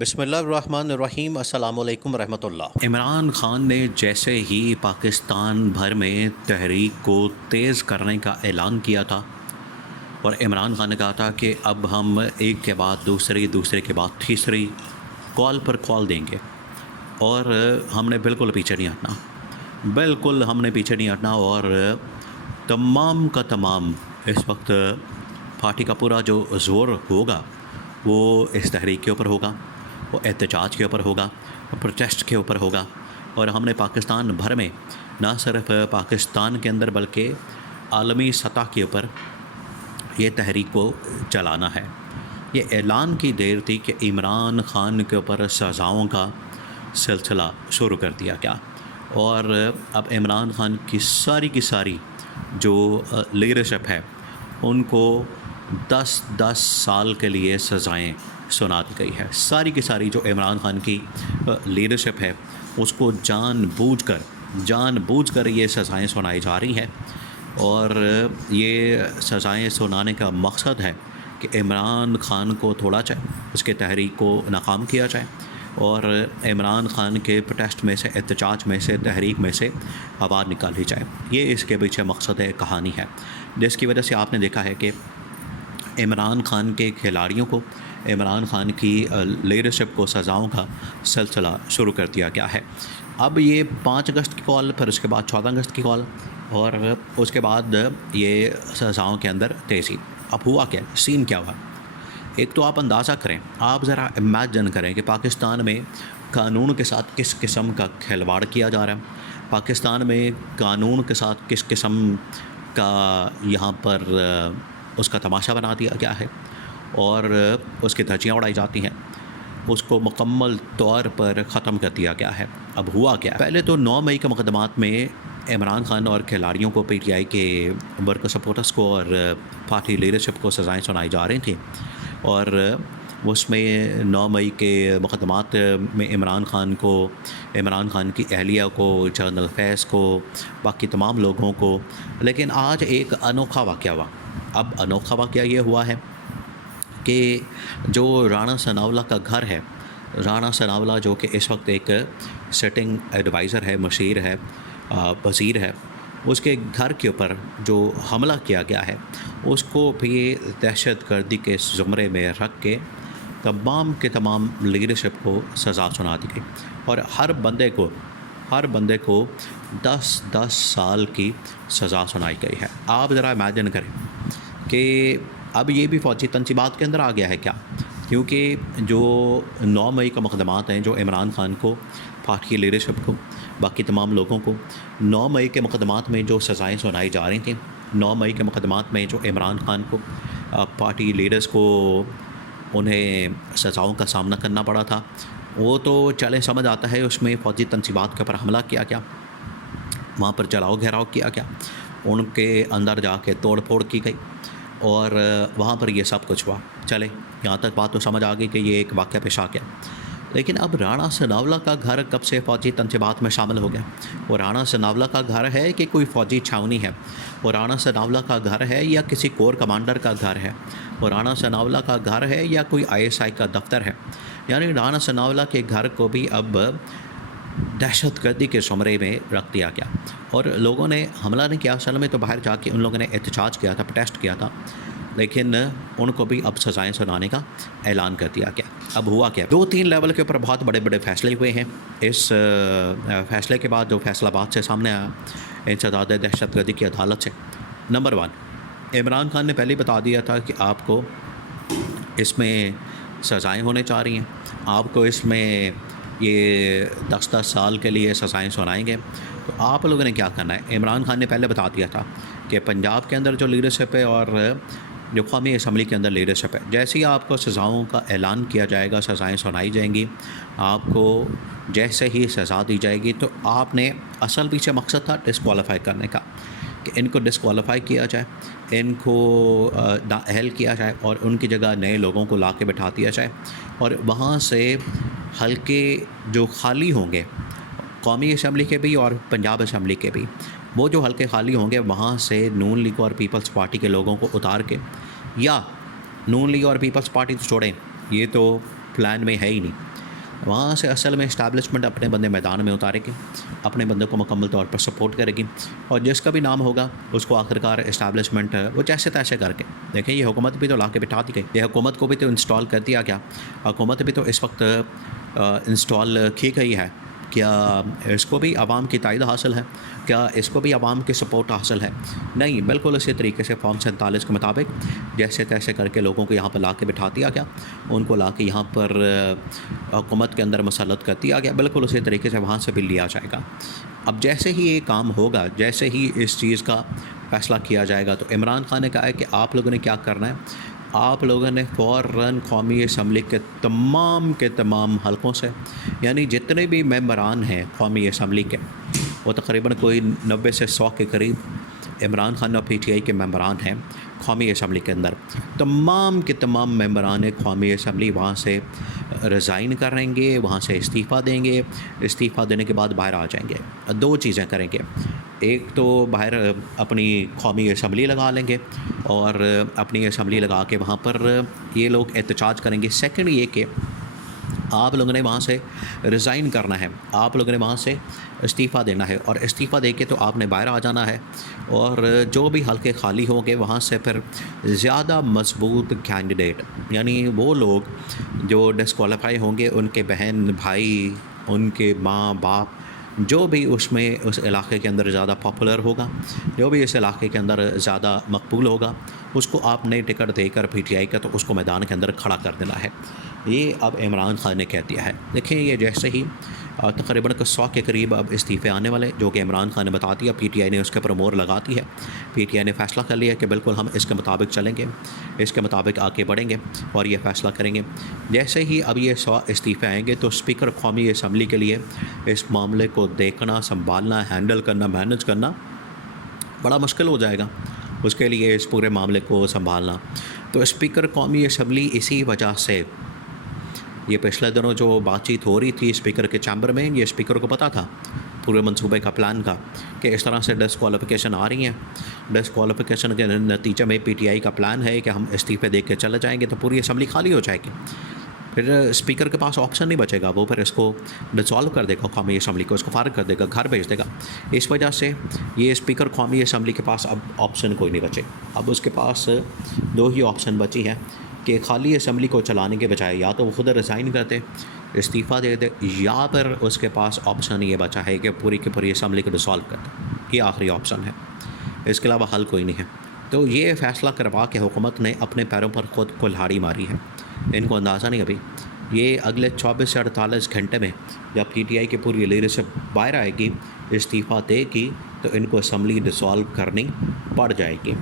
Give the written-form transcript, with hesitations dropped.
بسم اللہ الرحمن الرحیم، السلام علیکم ورحمۃ اللہ۔ عمران خان نے جیسے ہی پاکستان بھر میں تحریک کو تیز کرنے کا اعلان کیا تھا، اور عمران خان نے کہا تھا کہ اب ہم ایک کے بعد دوسرے کے بعد تیسری کال پر کال دیں گے، اور ہم نے بالکل پیچھے نہیں ہٹنا، اور تمام کا تمام اس وقت پارٹی کا پورا جو زور ہوگا وہ اس تحریک کے اوپر ہوگا، وہ احتجاج کے اوپر ہوگا، پروٹیسٹ کے اوپر ہوگا، اور ہم نے پاکستان بھر میں نہ صرف پاکستان کے اندر بلکہ عالمی سطح کے اوپر یہ تحریک کو چلانا ہے۔ یہ اعلان کی دیر تھی کہ عمران خان کے اوپر سزاؤں کا سلسلہ شروع کر دیا گیا، اور اب عمران خان کی ساری جو لیڈرشپ ہے ان کو 10 سال کے لیے سزائیں سنا دی گئی ہے۔ ساری کی ساری جو عمران خان کی لیڈرشپ ہے اس کو جان بوجھ کر یہ سزائیں سنائی جا رہی ہیں، اور یہ سزائیں سنانے کا مقصد ہے کہ عمران خان کو توڑا جائے، اس کے تحریک کو ناکام کیا جائے، اور عمران خان کے پروٹیسٹ میں سے، احتجاج میں سے، تحریک میں سے آواز نکالی جائے۔ یہ اس کے پیچھے مقصد ہے، کہانی ہے، جس کی وجہ سے آپ نے دیکھا ہے کہ عمران خان کے کھلاڑیوں کو، عمران خان کی لیڈرشپ کو سزاؤں کا سلسلہ شروع کر دیا گیا ہے۔ اب یہ 5 اگست کی کال، پھر اس کے بعد 14 اگست کی کال، اور اس کے بعد یہ سزاؤں کے اندر تیزی۔ اب ہوا کیا، سین کیا ہوا؟ ایک تو آپ اندازہ کریں، آپ ذرا امیجن کریں کہ پاکستان میں قانون کے ساتھ کس قسم کا کھلواڑ کیا جا رہا ہے، پاکستان میں قانون کے ساتھ کس قسم کا یہاں پر اس کا تماشا بنا دیا گیا ہے، اور اس کی دھجیاں اڑائی جاتی ہیں، اس کو مکمل طور پر ختم کر دیا گیا ہے۔ اب ہوا کیا؟ پہلے تو 9 مئی کے مقدمات میں عمران خان اور کھلاڑیوں کو، پی ٹی آئی کے ورکر سپورٹرز کو اور پارٹی لیڈرشپ کو سزائیں سنائی جا رہی تھیں، اور اس میں 9 مئی کے مقدمات میں عمران خان کی اہلیہ کو، جنرل فیض کو، باقی تمام لوگوں کو۔ لیکن آج ایک انوکھا واقعہ ہوا۔ اب انوکھا واقعہ یہ ہوا ہے کہ جو رانا ثناءاللہ کا گھر ہے، رانا ثناءاللہ جو کہ اس وقت ایک سٹنگ ایڈوائزر ہے، مشیر ہے، وزیر ہے، اس کے گھر کے اوپر جو حملہ کیا گیا ہے اس کو بھی دہشت گردی کے زمرے میں رکھ کے تمام کے تمام لیڈرشپ کو سزا سنا دی گئی، اور ہر بندے کو 10 سال کی سزا سنائی گئی ہے۔ آپ ذرا امیجن کریں کہ اب یہ بھی فوجی تنصیبات کے اندر آ گیا ہے کیا؟ کیونکہ جو 9 مئی کا مقدمات ہیں، جو عمران خان کو، پارٹی کی لیڈرشپ کو، باقی تمام لوگوں کو 9 مئی کے مقدمات میں جو سزائیں سنائی جا رہی تھیں، 9 مئی کے مقدمات میں جو عمران خان کو، پارٹی لیڈرز کو، انہیں سزاؤں کا سامنا کرنا پڑا تھا، وہ تو چلے سمجھ آتا ہے۔ اس میں فوجی تنصیبات کے اوپر حملہ کیا گیا، وہاں پر جلاؤ گھیراؤ کیا گیا، ان کے اندر جا کے توڑ پھوڑ کی گئی، اور وہاں پر یہ سب کچھ ہوا۔ چلے یہاں تک بات تو سمجھ آ گئی کہ یہ ایک واقعہ پیش آ گیا۔ لیکن اب رانا ثناءاللہ کا گھر کب سے فوجی تنصیبات میں شامل ہو گیا؟ وہ رانا ثناءاللہ کا گھر ہے کہ کوئی فوجی چھاونی ہے؟ وہ رانا ثناءاللہ کا گھر ہے یا کسی کور کمانڈر کا گھر ہے؟ وہ رانا ثناءاللہ کا گھر ہے یا کوئی ISI کا دفتر ہے؟ یعنی رانا ثناءاللہ کے گھر کو بھی اب دہشت گردی کے زمرے میں رکھ دیا گیا، اور لوگوں نے حملہ نہیں کیا، اصل میں تو باہر جا کے ان لوگوں نے احتجاج کیا تھا، پروٹیسٹ کیا تھا، لیکن ان کو بھی اب سزائیں سنانے کا اعلان کر دیا گیا۔ اب ہوا کیا؟ 2-3 لیول کے اوپر بہت بڑے فیصلے ہوئے ہیں۔ اس فیصلے کے بعد جو فیصلہ بات سے سامنے آیا انسداد دہشت گردی کی عدالت سے، نمبر 1، عمران خان نے پہلے بتا دیا تھا کہ آپ کو اس میں سزائیں ہونے جا رہی ہیں، آپ کو اس میں یہ 10 سال کے لیے سزائیں سنائیں گے۔ تو آپ لوگوں نے کیا کرنا ہے؟ عمران خان نے پہلے بتا دیا تھا کہ پنجاب کے اندر جو لیڈرشپ ہے اور جو قومی اسمبلی کے اندر لیڈرشپ ہے، جیسے ہی آپ کو سزاؤں کا اعلان کیا جائے گا، سزائیں سنائی جائیں گی، آپ کو جیسے ہی سزا دی جائے گی تو آپ نے، اصل پیچھے مقصد تھا ڈسکوالیفائی کرنے کا، کہ ان کو ڈسکوالیفائی کیا جائے، ان کو نااہل کیا جائے، اور ان کی جگہ نئے لوگوں کو لا کے بٹھا دیا جائے، اور وہاں سے حلقے جو خالی ہوں گے، قومی اسمبلی کے بھی اور پنجاب اسمبلی کے بھی، وہ جو حلقے خالی ہوں گے وہاں سے نون لیگ اور پیپلز پارٹی کے لوگوں کو اتار کے، یا نون لیگ اور پیپلز پارٹی تو چھوڑیں، یہ تو پلان میں ہے ہی نہیں، وہاں سے اصل میں اسٹیبلشمنٹ اپنے بندے میدان میں اتارے گی، اپنے بندے کو مکمل طور پر سپورٹ کرے گی، اور جس کا بھی نام ہوگا اس کو آخرکار اسٹیبلشمنٹ وہ جیسے تیسے کر کے دیکھیں. یہ حکومت بھی تو لا کے بٹھا دی گئی، یہ حکومت کو بھی تو انسٹال کر دیا گیا، حکومت بھی تو اس وقت انسٹال کی گئی ہے. کیا اس کو بھی عوام کی تائید حاصل ہے؟ کیا اس کو بھی عوام کی سپورٹ حاصل ہے؟ نہیں، بالکل اسی طریقے سے فارم 47 کے مطابق جیسے تیسے کر کے لوگوں کو یہاں پر لا کے بٹھا دیا گیا، ان کو لا کے یہاں پر حکومت کے اندر مسلط کر دیا گیا. بالکل اسی طریقے سے وہاں سے بھی لیا جائے گا. اب جیسے ہی یہ کام ہوگا، جیسے ہی اس چیز کا فیصلہ کیا جائے گا، تو عمران خان نے کہا ہے کہ آپ لوگوں نے کیا کرنا ہے، آپ لوگوں نے فوراً قومی اسمبلی کے تمام حلقوں سے، یعنی جتنے بھی ممبران ہیں قومی اسمبلی کے، وہ تقریباً کوئی 90 سے 100 کے قریب عمران خان اور پی ٹی آئی کے ممبران ہیں قومی اسمبلی کے اندر. تمام کے تمام ممبران قومی اسمبلی وہاں سے ریزائن کریں گے، وہاں سے استعفیٰ دیں گے. استعفیٰ دینے کے بعد باہر آ جائیں گے. دو چیزیں کریں گے، ایک تو باہر اپنی قومی اسمبلی لگا لیں گے اور اپنی اسمبلی لگا کے وہاں پر یہ لوگ احتجاج کریں گے. سیکنڈ یہ کہ آپ لوگوں نے وہاں سے ریزائن کرنا ہے، آپ لوگوں نے وہاں سے استعفیٰ دینا ہے، اور استعفیٰ دے کے تو آپ نے باہر آ جانا ہے، اور جو بھی حلقے خالی ہوں گے وہاں سے پھر زیادہ مضبوط کینڈیڈیٹ، یعنی وہ لوگ جو ڈسکوالیفائی ہوں گے، ان کے بہن بھائی، ان کے ماں باپ، جو بھی اس میں اس علاقے کے اندر زیادہ پاپولر ہوگا، جو بھی اس علاقے کے اندر زیادہ مقبول ہوگا، اس کو آپ نئی ٹکٹ دے کر پی ٹی آئی کا تو اس کو میدان کے اندر کھڑا کر دینا ہے. یہ اب عمران خان نے کہہ دیا ہے. دیکھیں یہ جیسے ہی تقریباً 100 کے قریب اب استعفے آنے والے، جو کہ عمران خان نے بتا دیا، پی ٹی آئی نے اس کے اوپر مور لگا دی ہے. پی ٹی آئی نے فیصلہ کر لیا کہ بالکل ہم اس کے مطابق چلیں گے، اس کے مطابق آگے بڑھیں گے اور یہ فیصلہ کریں گے. جیسے ہی اب یہ 100 استعفے آئیں گے تو اسپیکر قومی اسمبلی کے لیے اس معاملے کو دیکھنا، سنبھالنا، ہینڈل کرنا، مینج کرنا بڑا مشکل ہو جائے گا اس کے لیے، اس پورے معاملے کو سنبھالنا. تو اسپیکر قومی اسمبلی اسی وجہ سے، یہ پچھلے دنوں جو بات چیت ہو رہی تھی اسپیکر کے چیمبر میں، یہ اسپیکر کو پتہ تھا پورے منصوبے کا، پلان کا، کہ اس طرح سے ڈسکوالیفیکیشن آ رہی ہیں. ڈسکوالیفیکیشن کے نتیجے میں پی ٹی آئی کا پلان ہے کہ ہم استعفے دے کے چلے جائیں گے تو پوری اسمبلی خالی ہو جائے گی. پھر اسپیکر کے پاس آپشن نہیں بچے گا، وہ پھر اس کو ڈسالو کر دے گا قومی اسمبلی کو، اس کو فارغ کر دے گا، گھر بھیج دے گا. اس وجہ سے یہ اسپیکر قومی اسمبلی کے پاس اب آپشن کوئی نہیں بچے. اب اس کے پاس دو ہی آپشن بچی ہیں کہ خالی اسمبلی کو چلانے کے بجائے یا تو وہ خود ریزائن کرتے، استعفیٰ دے دے، یا پھر اس کے پاس آپشن یہ بچا ہے کہ پوری کی پوری اسمبلی کو ڈسالو کر دے. یہ آخری آپشن ہے، اس کے علاوہ حل کوئی نہیں ہے. تو یہ فیصلہ کروا کے حکومت نے اپنے پیروں پر خود کلہاڑی ماری ہے. ان کو اندازہ نہیں ابھی، یہ اگلے 24 سے 48 گھنٹے میں جب پی ٹی آئی کی پوری لیڈرشپ باہر آئے گی، استعفیٰ دے گی، تو ان کو اسمبلی ڈسالو کرنی پڑ جائے گی.